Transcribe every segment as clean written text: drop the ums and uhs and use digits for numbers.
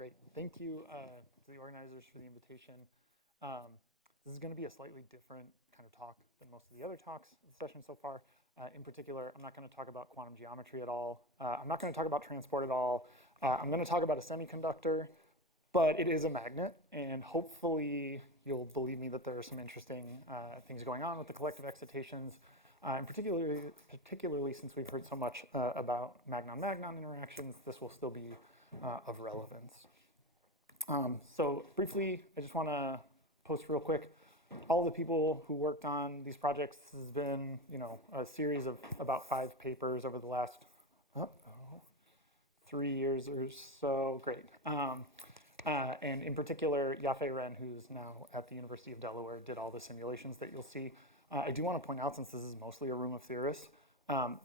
Great. Thank you to the organizers for the invitation. This is going to be a slightly different kind of talk than most of the other talks of the session so far. In particular, I'm not going to talk about quantum geometry at all. I'm not going to talk about transport at all. I'm going to talk about a semiconductor, but it is a magnet, and hopefully you'll believe me that there are some interesting things going on with the collective excitations, and particularly since we've heard so much about magnon-magnon interactions, this will still be of relevance. So briefly, I just want to post real quick. All the people who worked on these projects, this has been, a series of about 5 papers over the last 3 years or so. Great. And in particular, Geoffrey, who's now at the University of Delaware, did all the simulations that you'll see. I do want to point out, since this is mostly a room of theorists,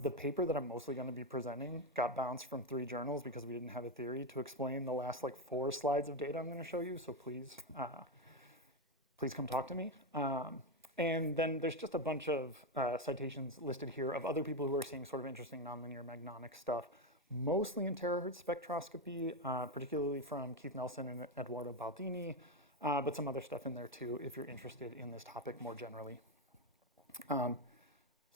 the paper that I'm mostly going to be presenting got bounced from 3 journals because we didn't have a theory to explain the last 4 slides of data I'm going to show you. So please, please come talk to me. And then there's just a bunch of citations listed here of other people who are seeing sort of interesting nonlinear magnonic stuff, mostly in terahertz spectroscopy, particularly from Keith Nelson and Eduardo Baldini, but some other stuff in there too if you're interested in this topic more generally.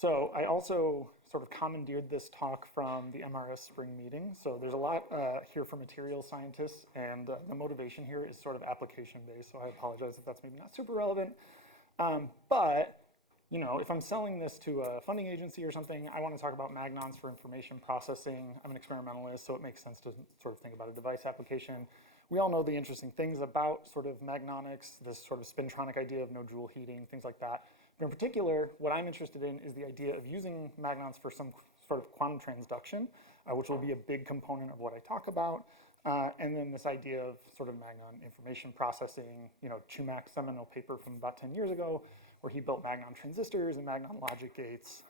So I also sort of commandeered this talk from the MRS spring meeting. So there's a lot here for materials scientists, and the motivation here is sort of application-based, so I apologize if that's maybe not super relevant. But, if I'm selling this to a funding agency or something, I want to talk about magnons for information processing. I'm an experimentalist, so it makes sense to sort of think about a device application. We all know the interesting things about sort of magnonics, this sort of spintronic idea of no joule heating, things like that. But in particular, what I'm interested in is the idea of using magnons for some sort of quantum transduction, which will be a big component of what I talk about. And then this idea of sort of magnon information processing, Chumac's seminal paper from about 10 years ago, where he built magnon transistors and magnon logic gates.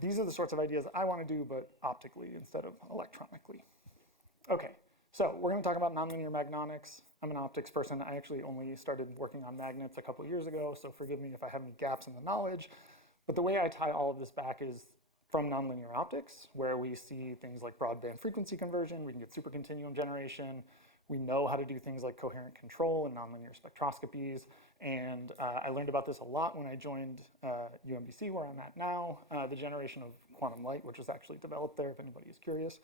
These are the sorts of ideas I want to do, but optically instead of electronically. Okay, so we're going to talk about nonlinear magnonics. I'm an optics person. I actually only started working on magnets a couple years ago, so forgive me if I have any gaps in the knowledge. But the way I tie all of this back is from nonlinear optics, where we see things like broadband frequency conversion, we can get supercontinuum generation, we know how to do things like coherent control and nonlinear spectroscopies, and I learned about this a lot when I joined UMBC, where I'm at now, the generation of quantum light, which was actually developed there, if anybody is curious.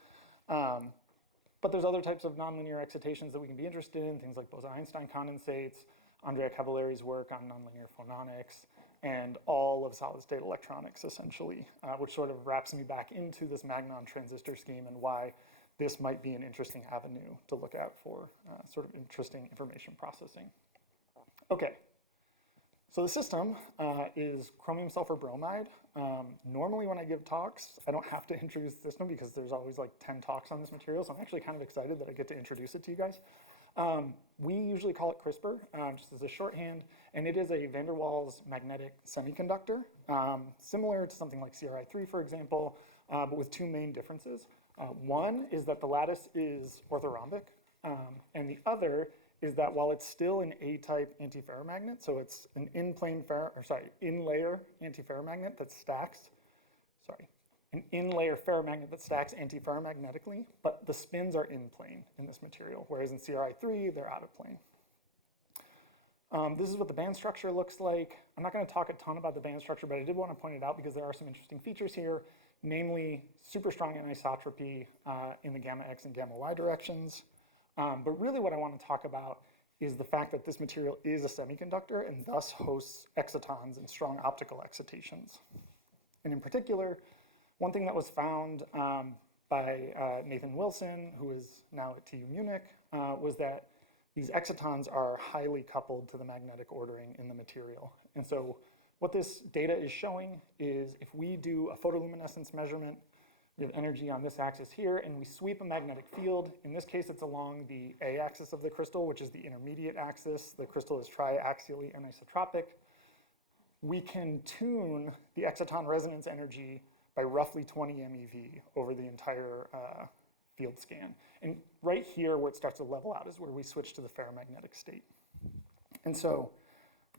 But there's other types of nonlinear excitations that we can be interested in, things like Bose-Einstein condensates, Andrea Cavallari's work on nonlinear phononics, and all of solid-state electronics, essentially, which sort of wraps me back into this magnon transistor scheme and why this might be an interesting avenue to look at for sort of interesting information processing. Okay, so the system is chromium sulfur bromide. Normally when I give talks, I don't have to introduce the system because there's always 10 talks on this material, so I'm actually kind of excited that I get to introduce it to you guys. We usually call it CRISPR, just as a shorthand, and it is a van der Waals magnetic semiconductor, similar to something like CRI3, for example, but with 2 main differences. One is that the lattice is orthorhombic, and the other is that while it's still an A-type antiferromagnet, so it's an in-layer antiferromagnet that stacks, an in-layer ferromagnet that stacks antiferromagnetically, but the spins are in plane in this material, whereas in CRI3, they're out of plane. This is what the band structure looks like. I'm not going to talk a ton about the band structure, but I did want to point it out because there are some interesting features here, namely super strong anisotropy in the gamma X and gamma Y directions. But really what I want to talk about is the fact that this material is a semiconductor and thus hosts excitons and strong optical excitations. And in particular, one thing that was found by Nathan Wilson, who is now at TU Munich, was that these excitons are highly coupled to the magnetic ordering in the material. And so what this data is showing is if we do a photoluminescence measurement, we have energy on this axis here, and we sweep a magnetic field. In this case, it's along the A-axis of the crystal, which is the intermediate axis. The crystal is triaxially anisotropic. We can tune the exciton resonance energy by roughly 20 MeV over the entire field scan. And right here, where it starts to level out, is where we switch to the ferromagnetic state. And so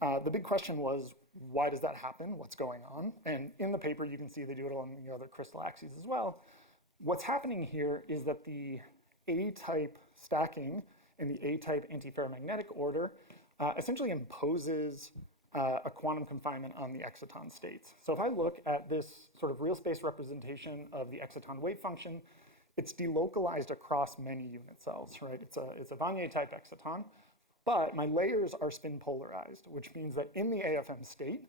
the big question was, why does that happen? What's going on? And in the paper, you can see they do it on the other crystal axes as well. What's happening here is that the A-type stacking in the A-type antiferromagnetic order essentially imposes a quantum confinement on the exciton states. So if I look at this sort of real space representation of the exciton wave function, it's delocalized across many unit cells, right? It's a Wannier-type exciton, but my layers are spin polarized, which means that in the AFM state,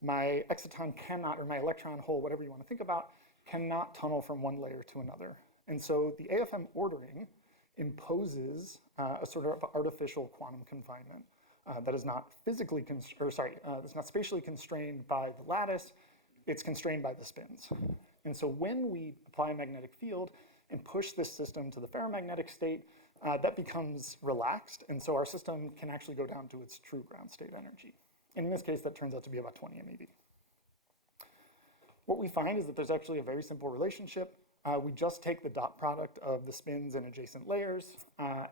my exciton cannot, or my electron hole, whatever you want to think about, cannot tunnel from one layer to another. And so the AFM ordering imposes a sort of artificial quantum confinement that is not physically, that's not spatially constrained by the lattice, it's constrained by the spins. And so when we apply a magnetic field and push this system to the ferromagnetic state, that becomes relaxed, and so our system can actually go down to its true ground state energy. And in this case, that turns out to be about 20 MeV. What we find is that there's actually a very simple relationship. We just take the dot product of the spins in adjacent layers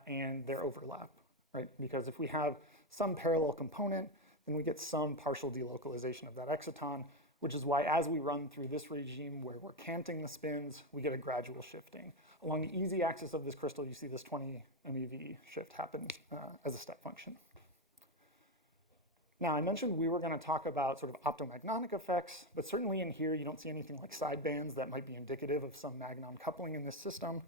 and their overlap, right? Because if we have some parallel component, then we get some partial delocalization of that exciton, which is why as we run through this regime where we're canting the spins, we get a gradual shifting. Along the easy axis of this crystal, you see this 20 MeV shift happen as a step function. Now, I mentioned we were going to talk about sort of opto-magnonic effects, but certainly in here you don't see anything like sidebands that might be indicative of some magnon coupling in this system.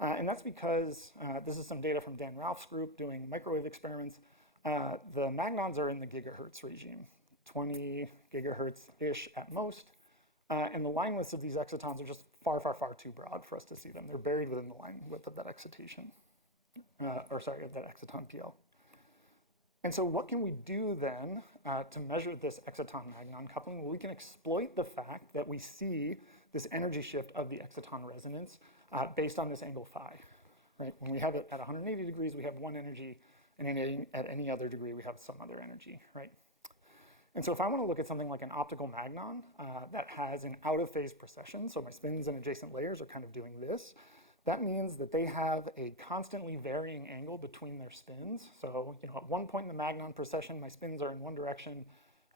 And that's because this is some data from Dan Ralph's group doing microwave experiments. The magnons are in the gigahertz regime, 20 gigahertz-ish at most. And the line widths of these excitons are just far, far, far too broad for us to see them. They're buried within the line width of that excitation, of that exciton PL. And so what can we do then to measure this exciton-magnon coupling? Well, we can exploit the fact that we see this energy shift of the exciton resonance based on this angle phi, right? When we have it at 180 degrees, we have one energy, and at any other degree, we have some other energy, right? And so if I want to look at something like an optical magnon that has an out-of-phase precession, so my spins and adjacent layers are kind of doing this, that means that they have a constantly varying angle between their spins. So, at one point in the magnon precession, my spins are in one direction.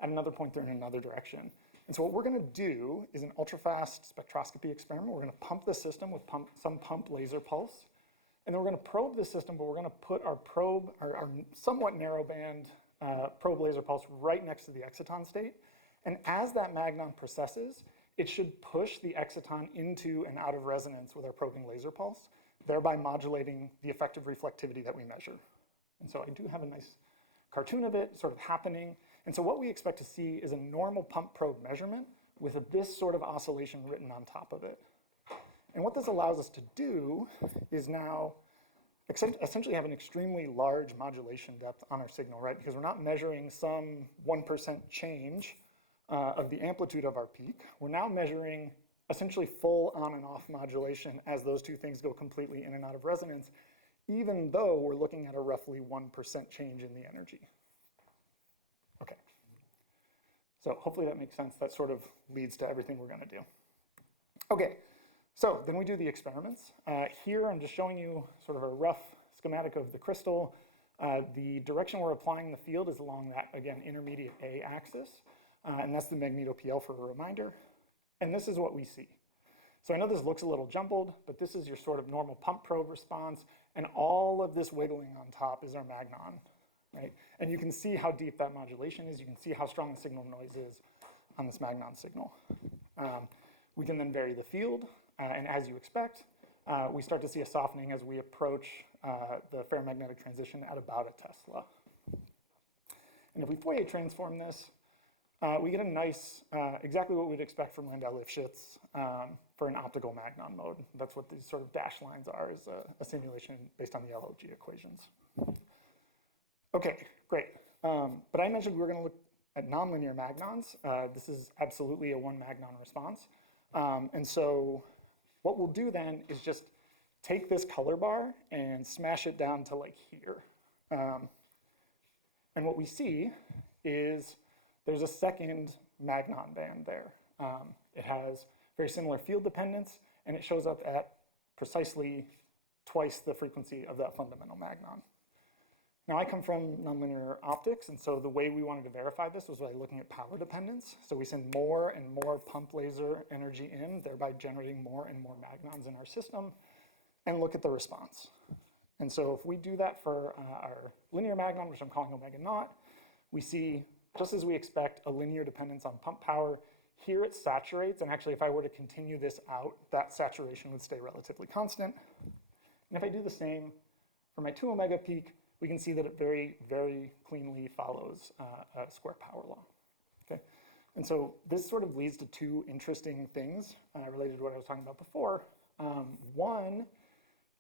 At another point, they're in another direction. And so what we're going to do is an ultra-fast spectroscopy experiment. We're going to pump the system with some pump laser pulse. And then we're going to probe the system, but we're going to put our probe, our somewhat narrowband probe laser pulse right next to the exciton state. And as that magnon precesses, it should push the exciton into and out of resonance with our probing laser pulse, thereby modulating the effective reflectivity that we measure. And so I do have a nice cartoon of it sort of happening. And so what we expect to see is a normal pump probe measurement with this sort of oscillation written on top of it. And what this allows us to do is now essentially have an extremely large modulation depth on our signal, right? Because we're not measuring some 1% change of the amplitude of our peak. We're now measuring essentially full on and off modulation as those two things go completely in and out of resonance, even though we're looking at a roughly 1% change in the energy. Okay. So hopefully that makes sense. That sort of leads to everything we're going to do. Okay. So then we do the experiments. Here I'm just showing you sort of a rough schematic of the crystal. The direction we're applying the field is along that, again, intermediate A axis. And that's the magneto-PL for a reminder. And this is what we see. So I know this looks a little jumbled, but this is your sort of normal pump probe response. And all of this wiggling on top is our magnon, right? And you can see how deep that modulation is. You can see how strong the signal noise is on this magnon signal. We can then vary the field. And as you expect, we start to see a softening as we approach the ferromagnetic transition at about a Tesla. And if we Fourier transform this, we get a nice, exactly what we'd expect from Landau-Lifshitz for an optical magnon mode. That's what these sort of dashed lines are, is a simulation based on the LOG equations. Okay, great. But I mentioned we were going to look at nonlinear magnons. This is absolutely a one magnon response. And so what we'll do then is just take this color bar and smash it down to like here. And what we see is there's a second magnon band there. It has very similar field dependence, and it shows up at precisely twice the frequency of that fundamental magnon. Now, I come from nonlinear optics, and so the way we wanted to verify this was by looking at power dependence. So we send more and more pump laser energy in, thereby generating more and more magnons in our system. and look at the response. And so if we do that for our linear magnon, which I'm calling omega naught, we see, just as we expect, a linear dependence on pump power. Here it saturates, and actually if I were to continue this out, that saturation would stay relatively constant. And if I do the same for my 2 omega peak, we can see that it very, very cleanly follows a square power law. Okay? And so this sort of leads to two interesting things related to what I was talking about before. One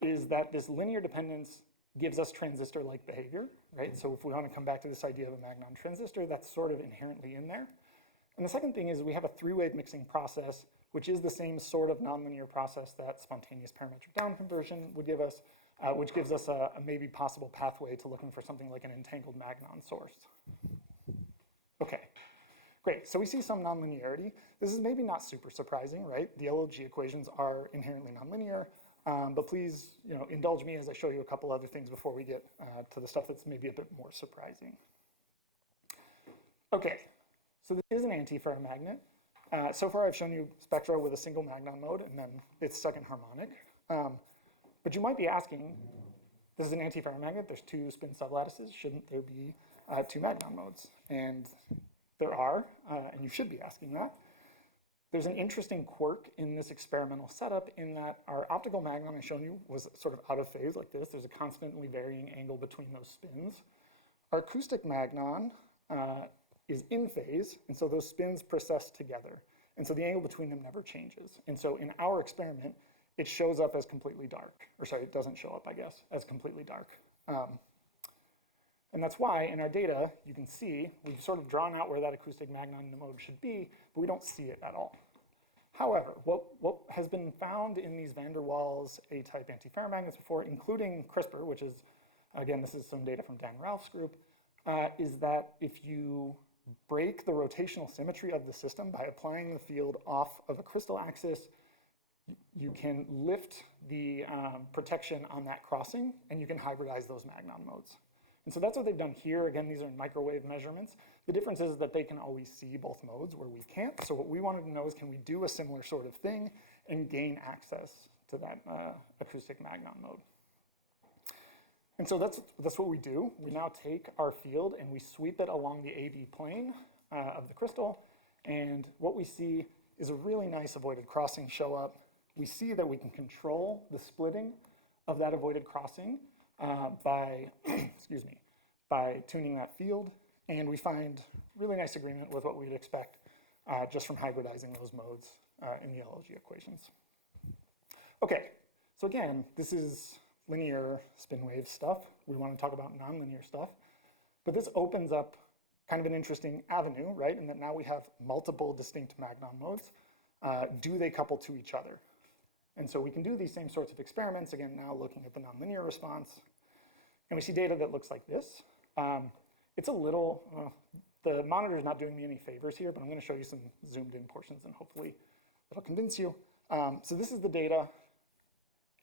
is that this linear dependence gives us transistor-like behavior, right? So if we want to come back to this idea of a magnon transistor, that's sort of inherently in there. And the second thing is we have a three-wave mixing process, which is the same sort of nonlinear process that spontaneous parametric down conversion would give us, which gives us a maybe possible pathway to looking for something like an entangled magnon source. Okay, great. So we see some nonlinearity. This is maybe not super surprising, right? The LOG equations are inherently nonlinear, but please, indulge me as I show you a couple other things before we get to the stuff that's maybe a bit more surprising. Okay, so this is an antiferromagnet. So far I've shown you spectra with a single magnon mode and then its second harmonic. But you might be asking, this is an antiferromagnet, there's 2 spin sublattices, shouldn't there be 2 magnon modes? And there are, and you should be asking that. There's an interesting quirk in this experimental setup in that our optical magnon I've shown you was sort of out of phase like this. There's a constantly varying angle between those spins. Our acoustic magnon is in phase, and so those spins precess together. And so the angle between them never changes. And so in our experiment, it shows up as completely dark. Or sorry, it doesn't show up, I guess, as completely dark. And that's why in our data, you can see, we've sort of drawn out where that acoustic magnon mode should be, but we don't see it at all. However, what has been found in these van der Waals A-type antiferromagnets before, including CRISPR, which is, again, this is some data from Dan Ralph's group, is that if you break the rotational symmetry of the system by applying the field off of a crystal axis, you can lift the protection on that crossing, and you can hybridize those magnon modes. And so that's what they've done here. Again, these are microwave measurements. The difference is that they can always see both modes where we can't. So what we wanted to know is, can we do a similar sort of thing and gain access to that acoustic magnon mode? And so that's what we do. We now take our field and we sweep it along the AB plane of the crystal. And what we see is a really nice avoided crossing show up. We see that we can control the splitting of that avoided crossing by, by tuning that field. And we find really nice agreement with what we'd expect just from hybridizing those modes in the LOG equations. Okay, so again, this is linear spin wave stuff. We want to talk about nonlinear stuff. But this opens up kind of an interesting avenue, right? In that now we have multiple distinct magnon modes. Do they couple to each other? And so we can do these same sorts of experiments, again, now looking at the nonlinear response. And we see data that looks like this. It's a little, the monitor's not doing me any favors here, but I'm going to show you some zoomed in portions and hopefully it'll convince you. So this is the data.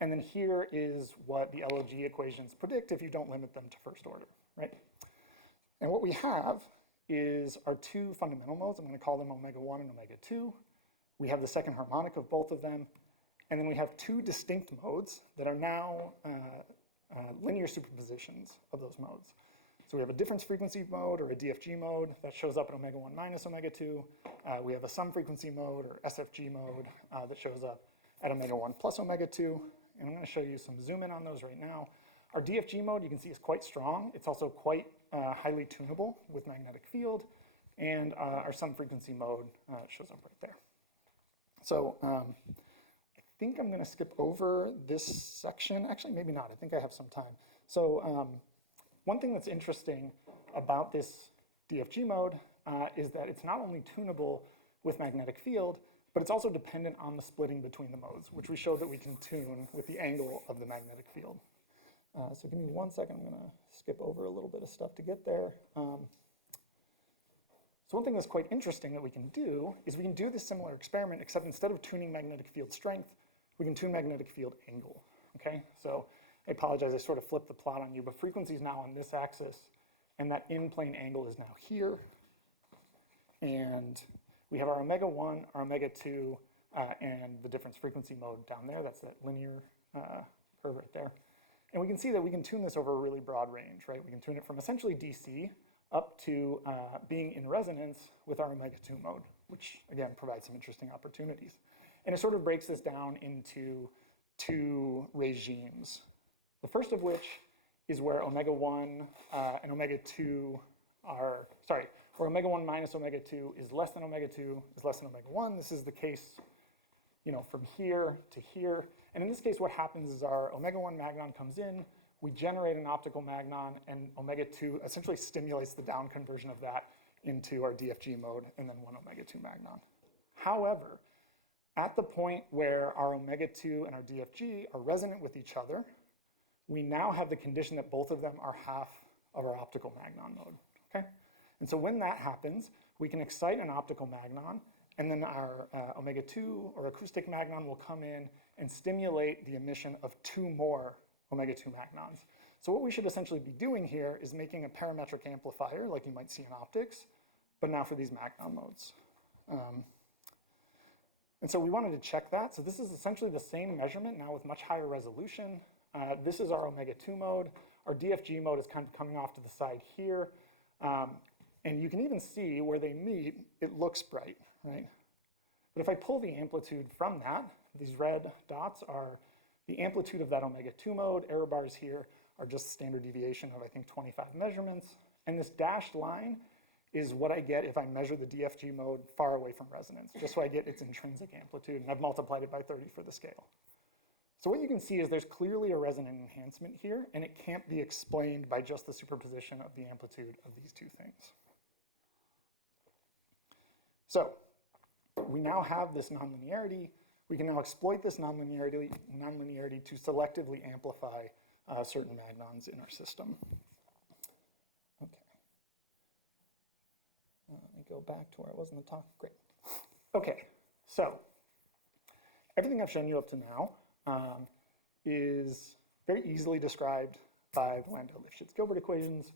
And then here is what the LOG equations predict if you don't limit them to first order, right? And what we have is our 2 fundamental modes. I'm going to call them omega 1 and omega 2. We have the second harmonic of both of them. And then we have 2 distinct modes that are now linear superpositions of those modes. So we have a difference frequency mode, or a DFG mode, that shows up at omega 1 minus omega 2. We have a sum frequency mode, or SFG mode, that shows up at omega 1 plus omega 2. And I'm going to show you some zoom in on those right now. Our DFG mode, you can see, is quite strong. It's also quite highly tunable with magnetic field. And our sum frequency mode shows up right there. So I think I'm going to skip over this section. Actually, maybe not. I think I have some time. So one thing that's interesting about this DFG mode is that it's not only tunable with magnetic field, but it's also dependent on the splitting between the modes, which we showed that we can tune with the angle of the magnetic field. So give me 1 second. I'm going to skip over a little bit of stuff to get there. So one thing that's quite interesting that we can do is we can do this similar experiment, except instead of tuning magnetic field strength, we can tune magnetic field angle, okay? So I apologize, I sort of flipped the plot on you, but frequency is now on this axis, and that in-plane angle is now here. And we have our omega 1, our omega 2, and the difference frequency mode down there. That's that linear curve right there. And we can see that we can tune this over a really broad range, right? We can tune it from essentially DC up to being in resonance with our omega-2 mode, which again provides some interesting opportunities. And it sort of breaks this down into two regimes. The first of which is where omega-1 and omega-2 are, sorry, where omega-1 minus omega-2 is less than omega-2 is less than omega-1. This is the case, you know, from here to here. And in this case, what happens is our omega-1 magnon comes in, we generate an optical magnon, and omega-2 essentially stimulates the down conversion of that into our DFG mode, and then one omega-2 magnon. However, at the point where our omega-2 and our DFG are resonant with each other, we now have the condition that both of them are half of our optical magnon mode, okay? And so when that happens, we can excite an optical magnon, and then our omega-2 or acoustic magnon will come in and stimulate the emission of two more omega-2 magnons. So what we should essentially be doing here is making a parametric amplifier like you might see in optics, but now for these magnon modes. And so we wanted to check that. So this is essentially the same measurement now with much higher resolution. This is our omega-2 mode. Our DFG mode is kind of coming off to the side here. And you can even see where they meet, it looks bright, right? But if I pull the amplitude from that, these red dots are the amplitude of that omega-2 mode. Error bars here are just standard deviation of, I think, 25 measurements. And this dashed line is what I get if I measure the DFG mode far away from resonance, just so I get its intrinsic amplitude, and I've multiplied it by 30 for the scale. So what you can see is there's clearly a resonant enhancement here, and it can't be explained by just the superposition of the amplitude of these two things. So we now have this nonlinearity. We can now exploit this nonlinearity to selectively amplify certain magnons in our system. Okay. Let me go back to where I was in the talk. Great. Okay, so everything I've shown you up to now is very easily described by the Landau-Lifshitz-Gilbert equations.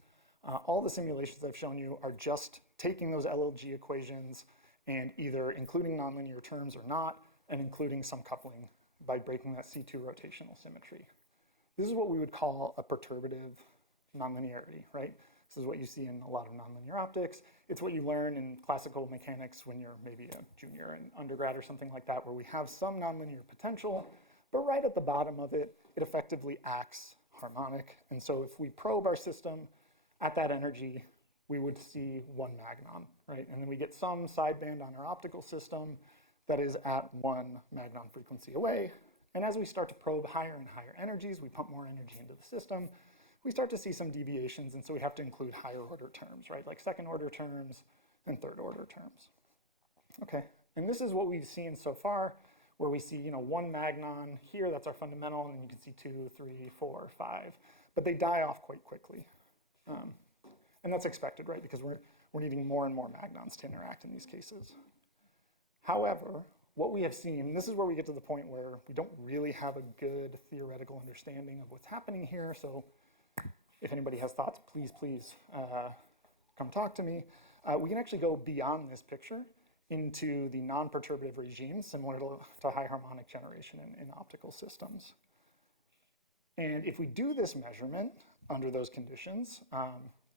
All the simulations I've shown you are just taking those LLG equations and either including nonlinear terms or not, and including some coupling by breaking that C2 rotational symmetry. This is what we would call a perturbative nonlinearity, right? This is what you see in a lot of nonlinear optics. It's what you learn in classical mechanics when you're maybe a junior in undergrad or something like that, where we have some nonlinear potential, but right at the bottom of it, it effectively acts harmonic. And so if we probe our system at that energy, we would see one magnon, right? And then we get some sideband on our optical system that is at one magnon frequency away. And as we start to probe higher and higher energies, we pump more energy into the system, we start to see some deviations, and so we have to include higher order terms, right? Like second order terms and third order terms. Okay, and this is what we've seen so far, where we see, you know, one magnon here, that's our fundamental, and then you can see 2, 3, 4, 5, but they die off quite quickly. And that's expected, right? Because we're needing more and more magnons to interact in these cases. However, what we have seen, and this is where we get to the point where we don't really have a good theoretical understanding of what's happening here, so if anybody has thoughts, please come talk to me. We can actually go beyond this picture into the non-perturbative regime, similar to high harmonic generation in optical systems. And if we do this measurement under those conditions,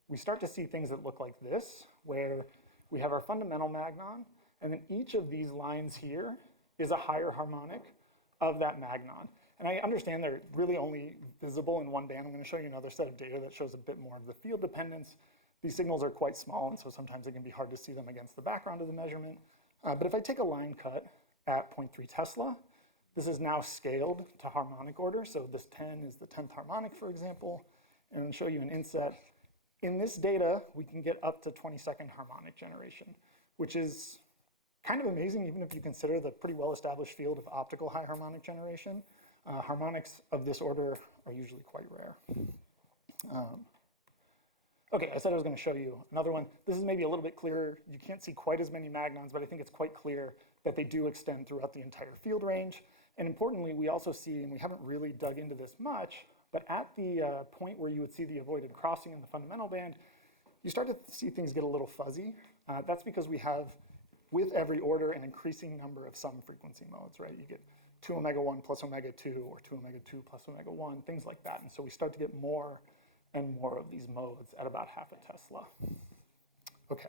we start to see things that look like this, where we have our fundamental magnon, and then each of these lines here is a higher harmonic of that magnon. And I understand they're really only visible in one band. I'm going to show you another set of data that shows a bit more of the field dependence. These signals are quite small, and so sometimes it can be hard to see them against the background of the measurement. But if I take a line cut at 0.3 Tesla, this is now scaled to harmonic order. So this 10 is the 10th harmonic, for example, and I'll show you an inset. In this data, we can get up to 22nd harmonic generation, which is kind of amazing, even if you consider the pretty well-established field of optical high harmonic generation. Harmonics of this order are usually quite rare. Okay, I said I was going to show you another one. This is maybe a little bit clearer. You can't see quite as many magnons, but I think it's quite clear that they do extend throughout the entire field range. And importantly, we also see, and we haven't really dug into this much, but at the point where you would see the avoided crossing in the fundamental band, you start to see things get a little fuzzy. That's because we have, with every order, an increasing number of some frequency modes, right? You get 2 omega 1 plus omega 2, or 2 omega 2 plus omega 1, things like that. And so we start to get more and more of these modes at about half a Tesla. Okay,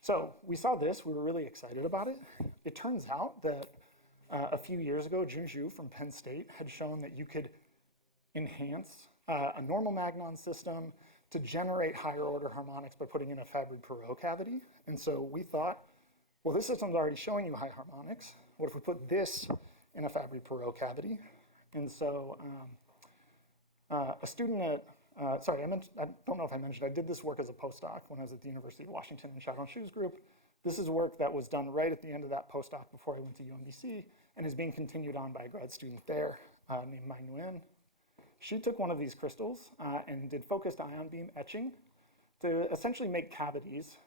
so we saw this, we were really excited about it. It turns out that a few years ago, Zhu from Penn State had shown that you could enhance a normal magnon system to generate higher order harmonics by putting in a Fabry-Perot cavity. And so we thought, well, this system's already showing you high harmonics. What if we put this in a Fabry-Perot cavity? And so a student at, I don't know if I mentioned, I did this work as a postdoc when I was at the University of Washington in Shadow and Shoes group. This is work that was done right at the end of that postdoc before I went to UMBC and is being continued on by a grad student there named Mai Nguyen. She took one of these crystals and did focused ion beam etching to essentially make cavities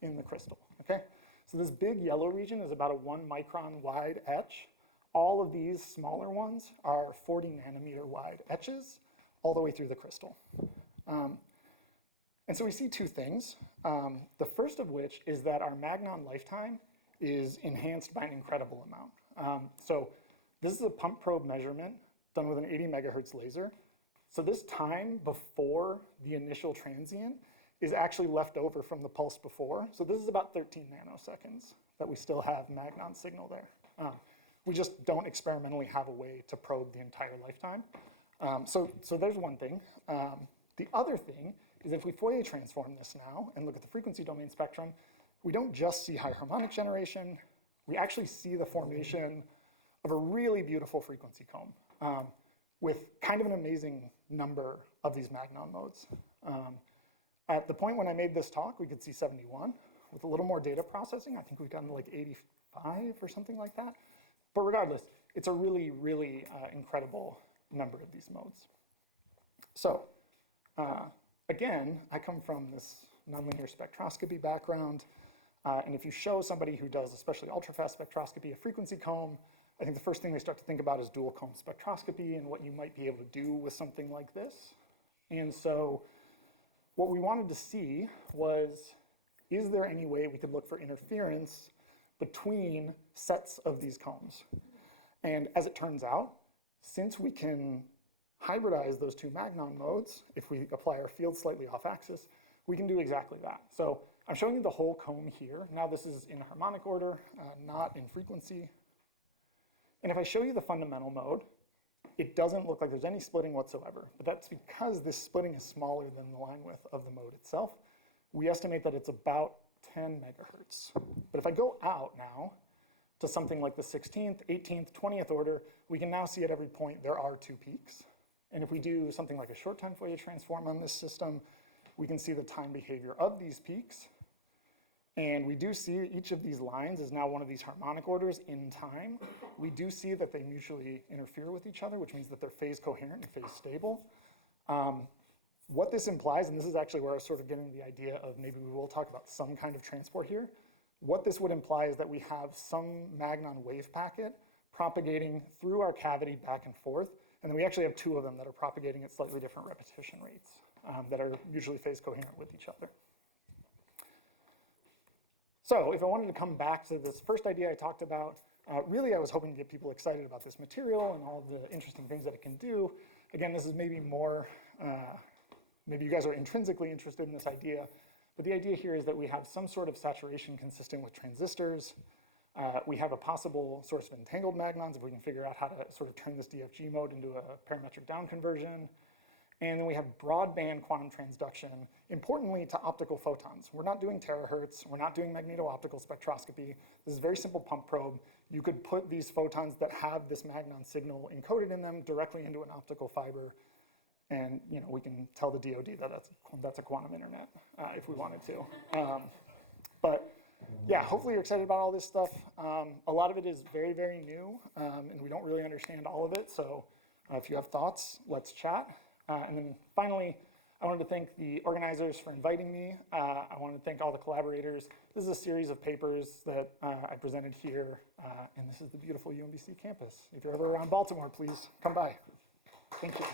in the crystal, okay? So this big yellow region is about a 1 micron wide etch. All of these smaller ones are 40 nanometer wide etches all the way through the crystal. And so we see two things. The first of which is that our magnon lifetime is enhanced by an incredible amount. So this is a pump probe measurement done with an 80 megahertz laser. So this time before the initial transient is actually left over from the pulse before. So this is about 13 nanoseconds that we still have magnon signal there. We just don't experimentally have a way to probe the entire lifetime. So there's one thing. The other thing is if we Fourier transform this now and look at the frequency domain spectrum, we don't just see high harmonic generation, we actually see the formation of a really beautiful frequency comb with kind of an amazing number of these magnon modes. At the point when I made this talk, we could see 71. With a little more data processing, I think we've gotten to like 85 or something like that. But regardless, it's a really, really incredible number of these modes. So again, I come from this nonlinear spectroscopy background. And if you show somebody who does especially ultrafast spectroscopy a frequency comb, I think the first thing they start to think about is dual comb spectroscopy and what you might be able to do with something like this. And so what we wanted to see was, is there any way we could look for interference between sets of these combs? And as it turns out, since we can hybridize those two magnon modes, if we apply our field slightly off axis, we can do exactly that. So I'm showing you the whole comb here. Now this is in harmonic order, not in frequency. And if I show you the fundamental mode, it doesn't look like there's any splitting whatsoever, but that's because this splitting is smaller than the line width of the mode itself. We estimate that it's about 10 megahertz. But if I go out now to something like the 16th, 18th, 20th order, we can now see at every point there are two peaks. And if we do something like a short time Fourier transform on this system, we can see the time behavior of these peaks. And we do see each of these lines is now one of these harmonic orders in time. We do see that they mutually interfere with each other, which means that they're phase coherent and phase stable. What this implies, and this is actually where I was sort of getting the idea of maybe we will talk about some kind of transport here. What this would imply is that we have some magnon wave packet propagating through our cavity back and forth, and then we actually have two of them that are propagating at slightly different repetition rates that are usually phase coherent with each other. So if I wanted to come back to this first idea I talked about, really I was hoping to get people excited about this material and all the interesting things that it can do. Again, this is maybe more, maybe you guys are intrinsically interested in this idea, but the idea here is that we have some sort of saturation consistent with transistors. We have a possible source of entangled magnons if we can figure out how to sort of turn this DFG mode into a parametric down conversion. And then we have broadband quantum transduction, importantly to optical photons. We're not doing terahertz, we're not doing magneto-optical spectroscopy. This is a very simple pump probe. You could put these photons that have this magnon signal encoded in them directly into an optical fiber, and we can tell the DoD that that's a quantum internet if we wanted to. But yeah, hopefully you're excited about all this stuff. A lot of it is very, very new, and we don't really understand all of it. So if you have thoughts, let's chat. And then finally, I wanted to thank the organizers for inviting me. I want to thank all the collaborators. This is a series of papers that I presented here, and this is the beautiful UMBC campus. If you're ever around Baltimore, please come by. Thank you.